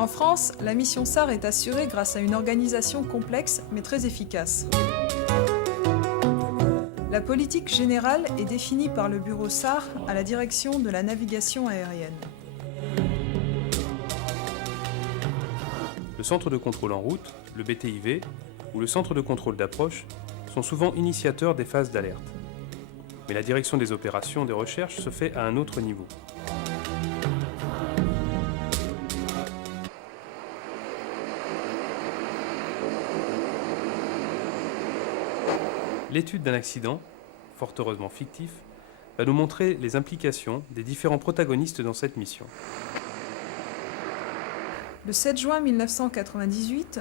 En France, la mission SAR est assurée grâce à une organisation complexe mais très efficace. La politique générale est définie par le bureau SAR à la direction de la navigation aérienne. Le centre de contrôle en route, le BTIV, ou le centre de contrôle d'approche sont souvent initiateurs des phases d'alerte. Mais la direction des opérations des recherches se fait à un autre niveau. L'étude d'un accident, fort heureusement fictif, va nous montrer les implications des différents protagonistes dans cette mission. Le 7 juin 1998,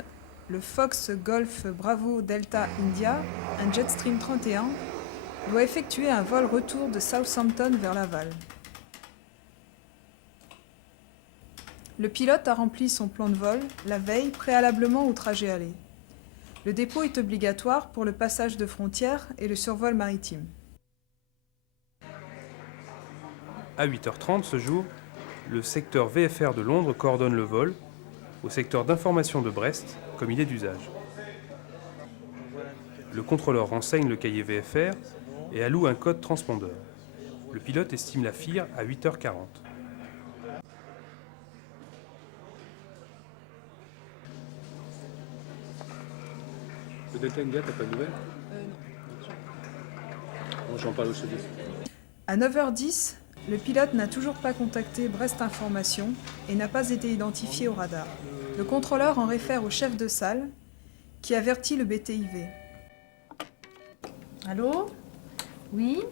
le Fox Golf Bravo Delta India, un Jetstream 31, doit effectuer un vol retour de Southampton vers Laval. Le pilote a rempli son plan de vol la veille préalablement au trajet aller. Le dépôt est obligatoire pour le passage de frontières et le survol maritime. À 8h30 ce jour, le secteur VFR de Londres coordonne le vol au secteur d'information de Brest, comme il est d'usage. Le contrôleur renseigne le cahier VFR et alloue un code transpondeur. Le pilote estime la FIR à 8h40. Le Delta India, t'as pas de nouvelles? Non. J'en parle au chef. À 9h10, le pilote n'a toujours pas contacté Brest Information et n'a pas été identifié au radar. Le contrôleur en réfère au chef de salle, qui avertit le BTIV. Allô? Oui?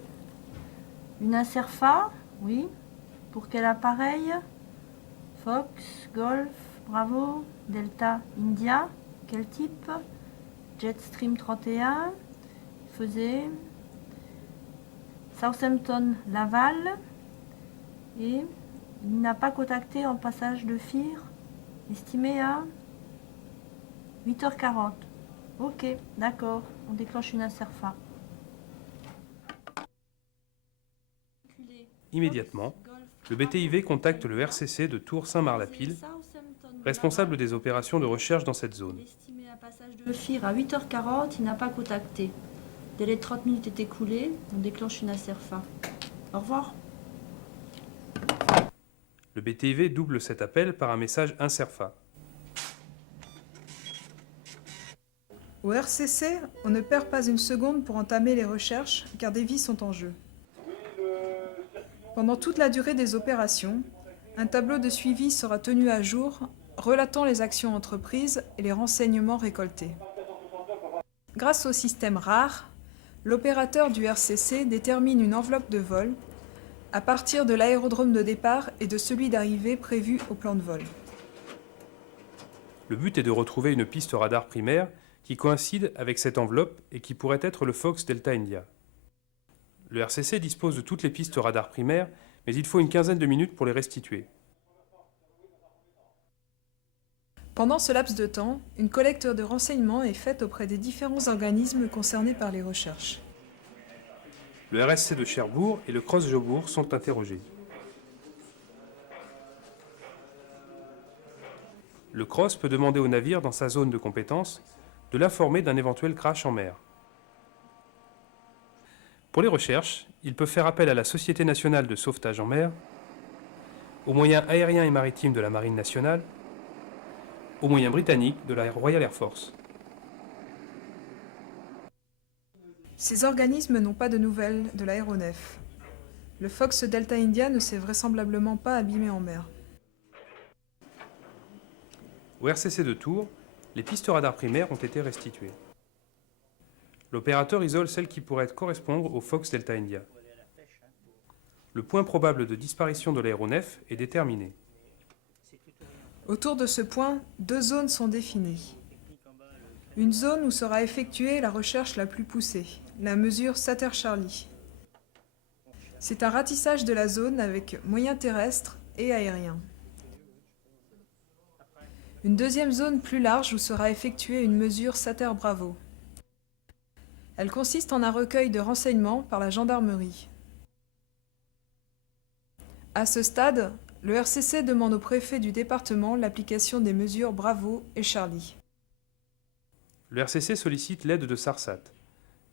Une Incerfa? Oui? Pour quel appareil? Fox, Golf, Bravo, Delta, India? Quel type? Jetstream 31? Faisait Southampton, Laval? Et il n'a pas contacté en passage de FIR, estimé à 8h40. Ok, d'accord, on déclenche une Incerfa. Immédiatement, le BTIV contacte le RCC de Tours-Saint-Marc-la-Pile, responsable des opérations de recherche dans cette zone. Estimé à passage de FIR à 8h40, il n'a pas contacté. Délai de 30 minutes est écoulé, on déclenche une Incerfa. Au revoir. Le BTIV double cet appel par un message Incerfa. Au RCC, on ne perd pas une seconde pour entamer les recherches car des vies sont en jeu. Pendant toute la durée des opérations, un tableau de suivi sera tenu à jour relatant les actions entreprises et les renseignements récoltés. Grâce au système RAR, l'opérateur du RCC détermine une enveloppe de vol à partir de l'aérodrome de départ et de celui d'arrivée prévu au plan de vol. Le but est de retrouver une piste radar primaire qui coïncide avec cette enveloppe et qui pourrait être le Fox Delta India. Le RCC dispose de toutes les pistes radar primaires, mais il faut une quinzaine de minutes pour les restituer. Pendant ce laps de temps, une collecte de renseignements est faite auprès des différents organismes concernés par les recherches. Le RSC de Cherbourg et le Cross-Jobourg sont interrogés. Le Cross peut demander au navire dans sa zone de compétence de l'informer d'un éventuel crash en mer. Pour les recherches, il peut faire appel à la Société nationale de sauvetage en mer, aux moyens aériens et maritimes de la Marine nationale, aux moyens britanniques de la Royal Air Force. Ces organismes n'ont pas de nouvelles de l'aéronef. Le Fox Delta India ne s'est vraisemblablement pas abîmé en mer. Au RCC de Tours, les pistes radar primaires ont été restituées. L'opérateur isole celles qui pourraient correspondre au Fox Delta India. Le point probable de disparition de l'aéronef est déterminé. Autour de ce point, deux zones sont définies. Une zone où sera effectuée la recherche la plus poussée, la mesure Sater-Charlie. C'est un ratissage de la zone avec moyens terrestres et aériens. Une deuxième zone plus large où sera effectuée une mesure Sater-Bravo. Elle consiste en un recueil de renseignements par la gendarmerie. À ce stade, Le RCC demande au préfet du département l'application des mesures Bravo et Charlie. Le RCC sollicite l'aide de SARSAT.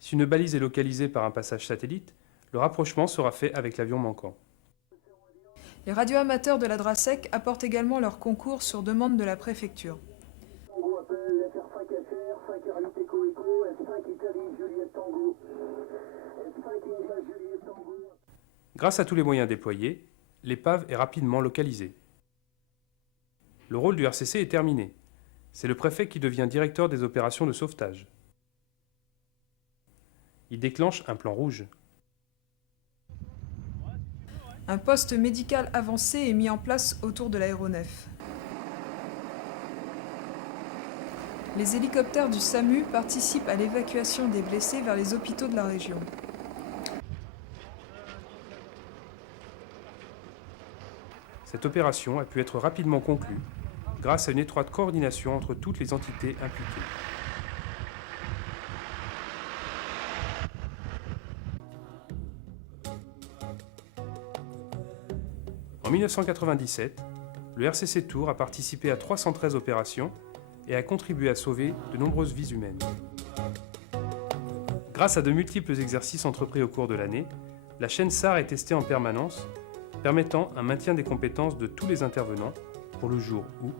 Si une balise est localisée par un passage satellite, le rapprochement sera fait avec l'avion manquant. Les radioamateurs de la DRASEC apportent également leur concours sur demande de la préfecture. Grâce à tous les moyens déployés, l'épave est rapidement localisée. Le rôle du RCC est terminé. C'est le préfet qui devient directeur des opérations de sauvetage. Il déclenche un plan rouge. Un poste médical avancé est mis en place autour de l'aéronef. Les hélicoptères du SAMU participent à l'évacuation des blessés vers les hôpitaux de la région. Cette opération a pu être rapidement conclue grâce à une étroite coordination entre toutes les entités impliquées. En 1997, le RCC Tours a participé à 313 opérations et a contribué à sauver de nombreuses vies humaines. Grâce à de multiples exercices entrepris au cours de l'année, la chaîne SAR est testée en permanence, permettant un maintien des compétences de tous les intervenants pour le jour où